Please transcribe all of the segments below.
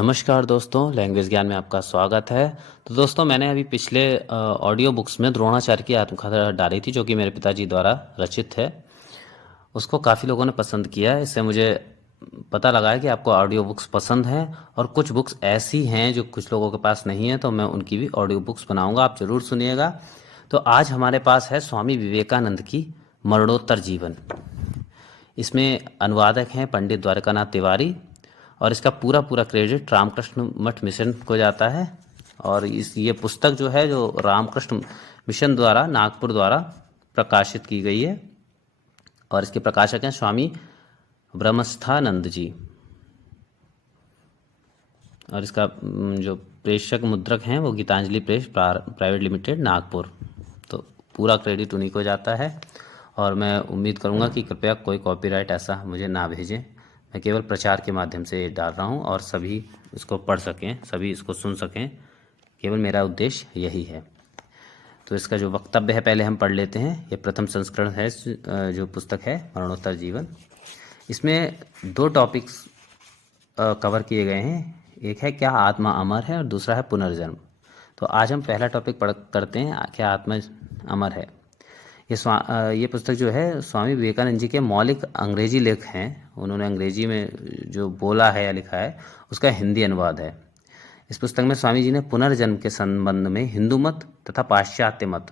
नमस्कार दोस्तों, लैंग्वेज ज्ञान में आपका स्वागत है। तो दोस्तों, मैंने अभी पिछले ऑडियो बुक्स में द्रोणाचार्य की आत्मकथा डाली थी, जो कि मेरे पिताजी द्वारा रचित है। उसको काफ़ी लोगों ने पसंद किया है। इससे मुझे पता लगा है कि आपको ऑडियो बुक्स पसंद हैं, और कुछ बुक्स ऐसी हैं जो कुछ लोगों के पास नहीं है, तो मैं उनकी भी ऑडियो बुक्स बनाऊंगा, आप ज़रूर सुनिएगा। तो आज हमारे पास है स्वामी विवेकानंद की मरणोत्तर जीवन। इसमें अनुवादक हैं पंडित द्वारकानाथ तिवारी, और इसका पूरा पूरा क्रेडिट रामकृष्ण मठ मिशन को जाता है। और ये पुस्तक जो है, जो रामकृष्ण मिशन द्वारा नागपुर द्वारा प्रकाशित की गई है, और इसके प्रकाशक हैं स्वामी ब्रह्मस्थानंद जी। और इसका जो प्रेषक मुद्रक हैं वो Gitanjali press private limited Nagpur. तो पूरा क्रेडिट उन्हीं को जाता है, और मैं उम्मीद करूंगा कि कृपया कोई कॉपीराइट ऐसा मुझे ना भेजें। मैं केवल प्रचार के माध्यम से डाल रहा हूं, और सभी इसको पढ़ सकें, सभी इसको सुन सकें, केवल मेरा उद्देश्य यही है। तो इसका जो वक्तव्य है पहले हम पढ़ लेते हैं। ये प्रथम संस्करण है, जो पुस्तक है मरणोत्तर जीवन। इसमें दो टॉपिक्स कवर किए गए हैं। एक है क्या आत्मा अमर है, और दूसरा है पुनर्जन्म। तो आज हम पहला टॉपिक पढ़ करते हैं, क्या आत्मा अमर है। ये पुस्तक जो है स्वामी विवेकानंद जी के मौलिक अंग्रेजी लेख हैं। उन्होंने अंग्रेजी में जो बोला है या लिखा है उसका हिंदी अनुवाद है। इस पुस्तक में स्वामी जी ने पुनर्जन्म के संबंध में हिंदू मत तथा पाश्चात्य मत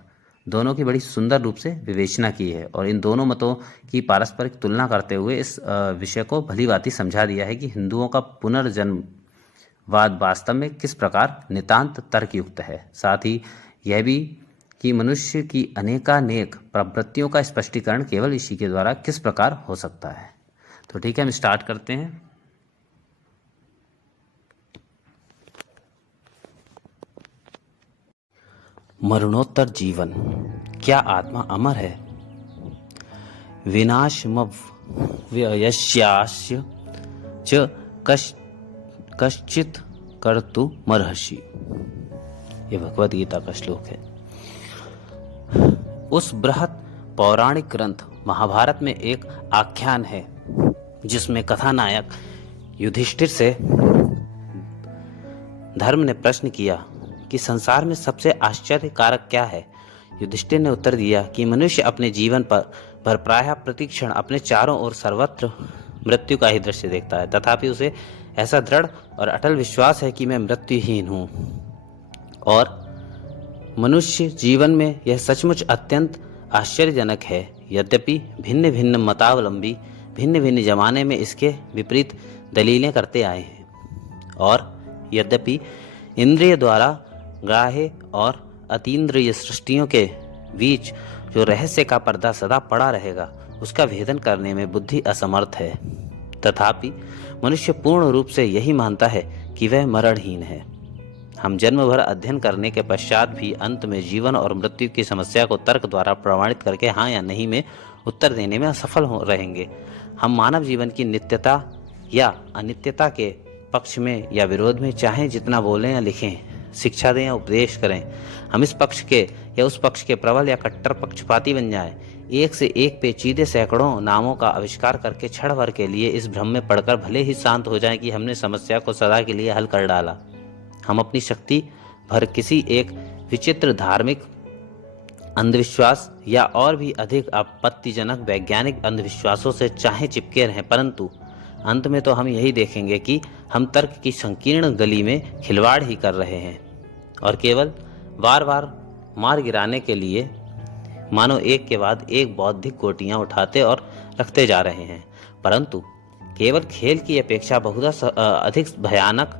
दोनों की बड़ी सुंदर रूप से विवेचना की है, और इन दोनों मतों की पारस्परिक तुलना करते हुए इस विषय को भलीभांति समझा दिया है कि हिंदुओं का पुनर्जन्मवाद वास्तव में किस प्रकार नितांत तर्कयुक्त है। साथ ही यह भी कि मनुष्य की अनेकानेक प्रवृत्तियों का स्पष्टीकरण केवल इसी के द्वारा किस प्रकार हो सकता है। तो ठीक है, हम स्टार्ट करते हैं। मरणोत्तर जीवन। क्या आत्मा अमर है? विनाशमव्ययस्यास्य च कश्चित् कर्तुमर्हसि। ये भगवद गीता का श्लोक है। उस बृहत पौराणिक ग्रंथ महाभारत में एक आख्यान है जिसमें कथानायक युधिष्ठिर से धर्म ने प्रश्न किया कि संसार में सबसे आश्चर्यकारक क्या है। युधिष्ठिर ने उत्तर दिया कि मनुष्य अपने जीवन पर प्रायः प्रतिक्षण अपने चारों ओर सर्वत्र मृत्यु का ही दृश्य देखता है, तथापि उसे ऐसा दृढ़ और अटल विश्वास है कि मैं मृत्युहीन हूँ। और मनुष्य जीवन में यह सचमुच अत्यंत आश्चर्यजनक है। यद्यपि भिन्न भिन्न मतावलंबी भिन्न भिन्न जमाने में इसके विपरीत दलीलें करते आए हैं, और यद्यपि इंद्रिय द्वारा ग्राह्य और अतीन्द्रिय सृष्टियों के बीच जो रहस्य का पर्दा सदा पड़ा रहेगा, उसका भेदन करने में बुद्धि असमर्थ है। तथापि मनुष्य पूर्ण रूप से यही मानता है कि वह मरणहीन है। हम जन्म भर अध्ययन करने के पश्चात भी अंत में जीवन और मृत्यु की समस्या को तर्क द्वारा प्रमाणित करके हाँ या नहीं में उत्तर देने में असफल हो रहेंगे। हम मानव जीवन की नित्यता या अनित्यता के पक्ष में या विरोध में चाहे जितना बोलें या लिखें, शिक्षा दें या उपदेश करें, हम इस पक्ष के या उस पक्ष के प्रबल या कट्टर पक्षपाती बन जाएं, एक से एक पेचीदे सैकड़ों नामों का आविष्कार करके क्षण भर के लिए इस भ्रम में पड़कर भले ही शांत हो जाएं कि हमने समस्या को सदा के लिए हल कर डाला। हम अपनी शक्ति भर किसी एक विचित्र धार्मिक अंधविश्वास या और भी अधिक आपत्तिजनक वैज्ञानिक अंधविश्वासों से चाहे चिपके रहें, परंतु अंत में तो हम यही देखेंगे कि हम तर्क की संकीर्ण गली में खिलवाड़ ही कर रहे हैं, और केवल बार बार मार गिराने के लिए मानो एक के बाद एक बौद्धिक गोटियां उठाते और रखते जा रहे हैं। परंतु केवल खेल की अपेक्षा बहुत अधिक भयानक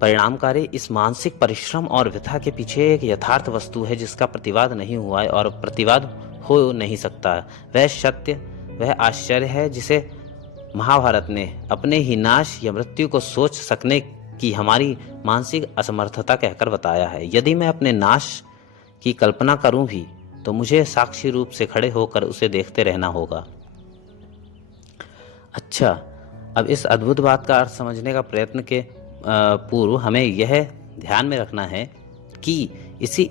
परिणामकारी इस मानसिक परिश्रम और व्यथा के पीछे एक यथार्थ वस्तु है जिसका प्रतिवाद नहीं हुआ है और प्रतिवाद हो नहीं सकता। वह सत्य, वह आश्चर्य है जिसे महाभारत ने अपने ही नाश या मृत्यु को सोच सकने की हमारी मानसिक असमर्थता कहकर बताया है। यदि मैं अपने नाश की कल्पना करूं भी तो मुझे साक्षी रूप से खड़े होकर उसे देखते रहना होगा। अच्छा, अब इस अद्भुत बात का अर्थ समझने का प्रयत्न के पूर्व हमें यह ध्यान में रखना है कि इसी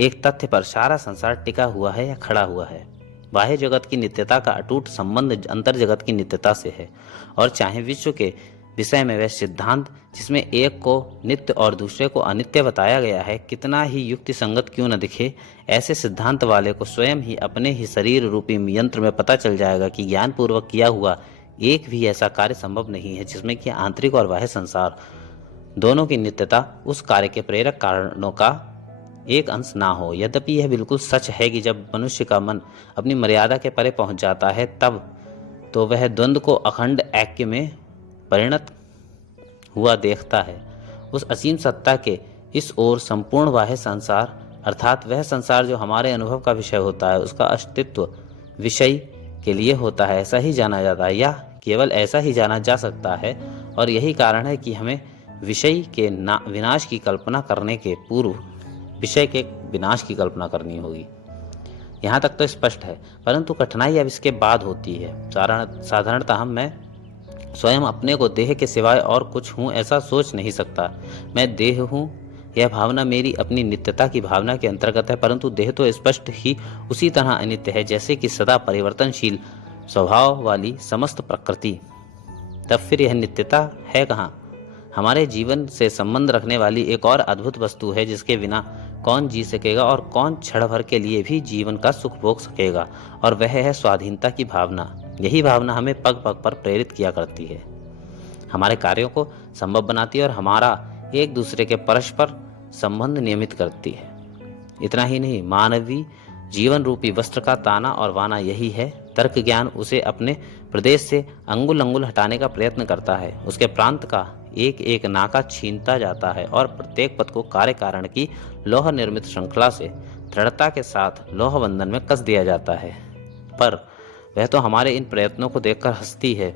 एक तथ्य पर सारा संसार टिका हुआ है या खड़ा हुआ है। बाह्य जगत की नित्यता का अटूट संबंध अंतर जगत की नित्यता से है, और चाहे विश्व के विषय में वह सिद्धांत जिसमें एक को नित्य और दूसरे को अनित्य बताया गया है कितना ही युक्ति संगत क्यों न दिखे, ऐसे सिद्धांत वाले को स्वयं ही अपने ही शरीर रूपी यंत्र में पता चल जाएगा कि ज्ञान पूर्वक किया हुआ एक भी ऐसा कार्य संभव नहीं है जिसमें कि आंतरिक और बाह्य संसार दोनों की नित्यता उस कार्य के प्रेरक कारणों का एक अंश ना हो। यद्यपि यह बिल्कुल सच है कि जब मनुष्य का मन अपनी मर्यादा के परे पहुंच जाता है तब तो वह द्वंद्व को अखंड ऐक्य में परिणत हुआ देखता है। उस असीम सत्ता के इस ओर संपूर्ण बाह्य संसार अर्थात वह संसार जो हमारे अनुभव का विषय होता है उसका अस्तित्व विषय के लिए होता है, ऐसा ही जाना जाता है या केवल ऐसा ही जाना जा सकता है। और यही कारण है कि हमें विषय के विनाश की कल्पना करने के पूर्व विषय के विनाश की कल्पना करनी होगी। यहाँ तक तो स्पष्ट है, परंतु कठिनाई अब इसके बाद होती है। साधारणतः मैं स्वयं अपने को देह के सिवाय और कुछ हूँ ऐसा सोच नहीं सकता। मैं देह हूँ यह भावना मेरी अपनी नित्यता की भावना के अंतर्गत है, परंतु देह तो स्पष्ट ही उसी तरह अनित्य है जैसे कि सदा परिवर्तनशील स्वभाव वाली समस्त प्रकृति। तब फिर यह नित्यता है कहाँ? हमारे जीवन से संबंध रखने वाली एक और अद्भुत वस्तु है जिसके बिना कौन जी सकेगा और कौन क्षण भर के लिए भी जीवन का सुख भोग सकेगा, और वह है स्वाधीनता की भावना। यही भावना हमें पग पग पर प्रेरित किया करती है, हमारे कार्यों को संभव बनाती है और हमारा एक दूसरे के परस्पर संबंध नियमित करती है। इतना ही नहीं, मानवीय जीवन रूपी वस्त्र का ताना और वाना यही है। तर्क ज्ञान उसे अपने प्रदेश से अंगुल अंगुल हटाने का प्रयत्न करता है, उसके प्रांत का एक एक नाका छीनता जाता है और प्रत्येक पद को कार्य कारण की लौह निर्मित श्रृंखला से दृढ़ता के साथ लौह बंधन में कस दिया जाता है। पर वह तो हमारे इन प्रयत्नों को देखकर हंसती है,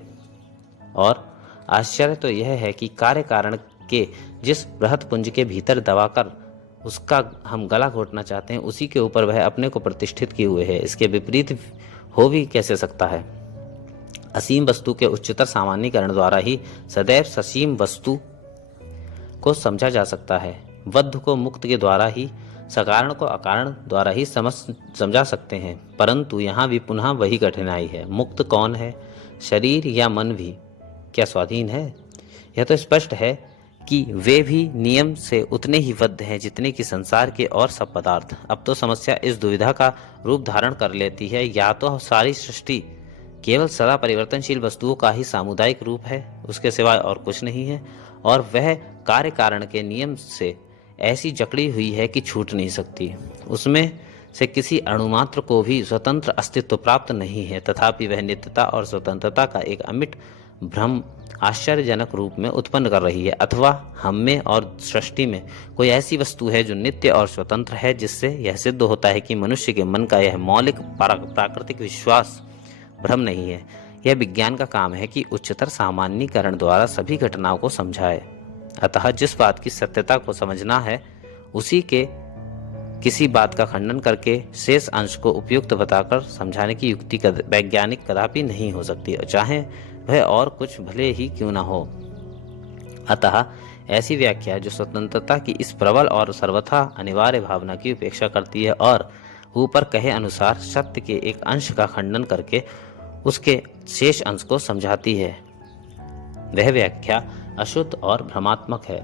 और आश्चर्य तो यह है कि कार्य कारण के जिस बृहत पुंज के भीतर दबाकर उसका हम गला घोटना चाहते हैं उसी के ऊपर वह अपने को प्रतिष्ठित किए हुए है। इसके विपरीत हो भी कैसे सकता है? असीम वस्तु के उच्चतर सामान्यीकरण द्वारा ही सदैव ससीम वस्तु को समझा जा सकता है। बद्ध को मुक्त के द्वारा ही, सकारण को अकारण द्वारा ही समझा सकते हैं, परंतु यहाँ भी पुनः वही कठिनाई है। मुक्त कौन है? शरीर या मन भी क्या स्वाधीन है? यह तो स्पष्ट है कि वे भी नियम से उतने ही बद्ध हैं जितने कि संसार के और सब पदार्थ। अब तो समस्या इस दुविधा का रूप धारण कर लेती है, या तो सारी सृष्टि केवल सदा परिवर्तनशील वस्तुओं का ही सामुदायिक रूप है, उसके सिवाय और कुछ नहीं है, और वह कार्य कारण के नियम से ऐसी जकड़ी हुई है कि छूट नहीं सकती। उसमें से किसी अणुमात्र को भी स्वतंत्र अस्तित्व प्राप्त नहीं है, तथापि वह नित्यता और स्वतंत्रता का एक अमिट भ्रम आश्चर्यजनक रूप में उत्पन्न कर रही है। अथवा हम में और सृष्टि में कोई ऐसी वस्तु है जो नित्य और स्वतंत्र है, जिससे यह सिद्ध होता है कि मनुष्य के मन का यह मौलिक प्राकृतिक विश्वास भ्रम नहीं है। यह विज्ञान का काम है कि उच्चतर सामान्यीकरण द्वारा सभी घटनाओं को समझाए। अतः जिस बात की सत्यता को समझना है उसी के किसी बात का खंडन करके शेष अंश को उपयुक्त बताकर समझाने की युक्ति वैज्ञानिक कदापि नहीं हो सकती, चाहे वह और कुछ भले ही क्यों न हो। अतः ऐसी व्याख्या जो स्वतंत्रता की इस प्रबल और सर्वथा अनिवार्य भावना की उपेक्षा करती है और ऊपर कहे अनुसार सत्य के एक अंश का खंडन करके उसके शेष अंश को समझाती है, वह व्याख्या अशुद्ध और भ्रमात्मक है।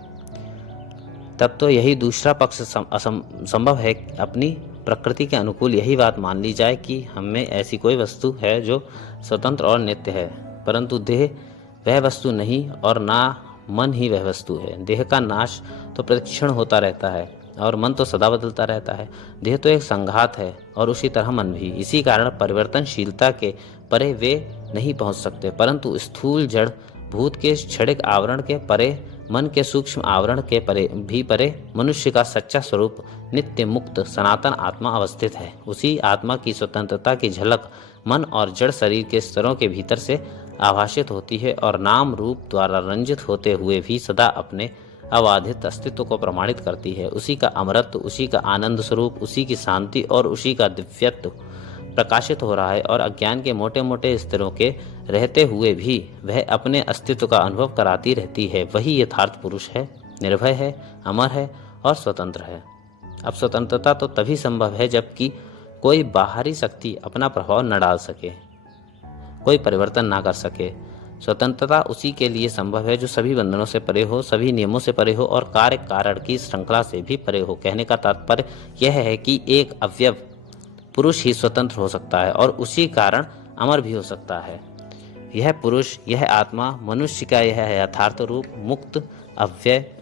तब तो यही दूसरा पक्ष संभव है। अपनी प्रकृति के अनुकूल यही बात मान ली जाए कि हम में ऐसी कोई वस्तु है जो स्वतंत्र और नित्य है, परंतु देह वह वस्तु नहीं और ना मन ही वह वस्तु है। देह का नाश तो प्रतिक्षण होता रहता है और मन तो सदा बदलता रहता है। देह तो एक संघात है और उसी तरह मन भी। इसी कारण परिवर्तनशीलता के परे वे नहीं पहुंच सकते, परंतु स्थूल जड़ भूत के क्षणिक आवरण के परे, मन के सूक्ष्म आवरण के परे मनुष्य का सच्चा स्वरूप नित्य मुक्त सनातन आत्मा अवस्थित है। उसी आत्मा की स्वतंत्रता की झलक मन और जड़ शरीर के स्तरों के भीतर से आभाषित होती है और नाम रूप द्वारा रंजित होते हुए भी सदा अपने अबाधित अस्तित्व को प्रमाणित करती है। उसी का अमरत्व, उसी का आनंद स्वरूप, उसी की शांति और उसी का दिव्यत्व प्रकाशित हो रहा है, और अज्ञान के मोटे मोटे स्तरों के रहते हुए भी वह अपने अस्तित्व का अनुभव कराती रहती है। वही यथार्थ पुरुष है, निर्भय है, अमर है और स्वतंत्र है। अब स्वतंत्रता तो तभी संभव है जबकि कोई बाहरी शक्ति अपना प्रभाव न डाल सके, कोई परिवर्तन ना कर सके। स्वतंत्रता उसी के लिए संभव है जो सभी बंधनों से परे हो, सभी नियमों से परे हो और कार्य कारण की श्रृंखला से भी परे हो। कहने का तात्पर्य यह है कि एक अवयव पुरुष ही स्वतंत्र हो सकता है और उसी कारण अमर भी हो सकता है। यह पुरुष, यह आत्मा, मनुष्य का यह यथार्थ रूप मुक्त, अव्यय,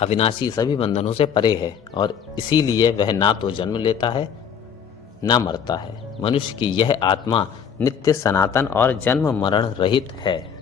अविनाशी, सभी बंधनों से परे है और इसीलिए वह ना तो जन्म लेता है ना मरता है। मनुष्य की यह आत्मा नित्य, सनातन और जन्म मरण रहित है।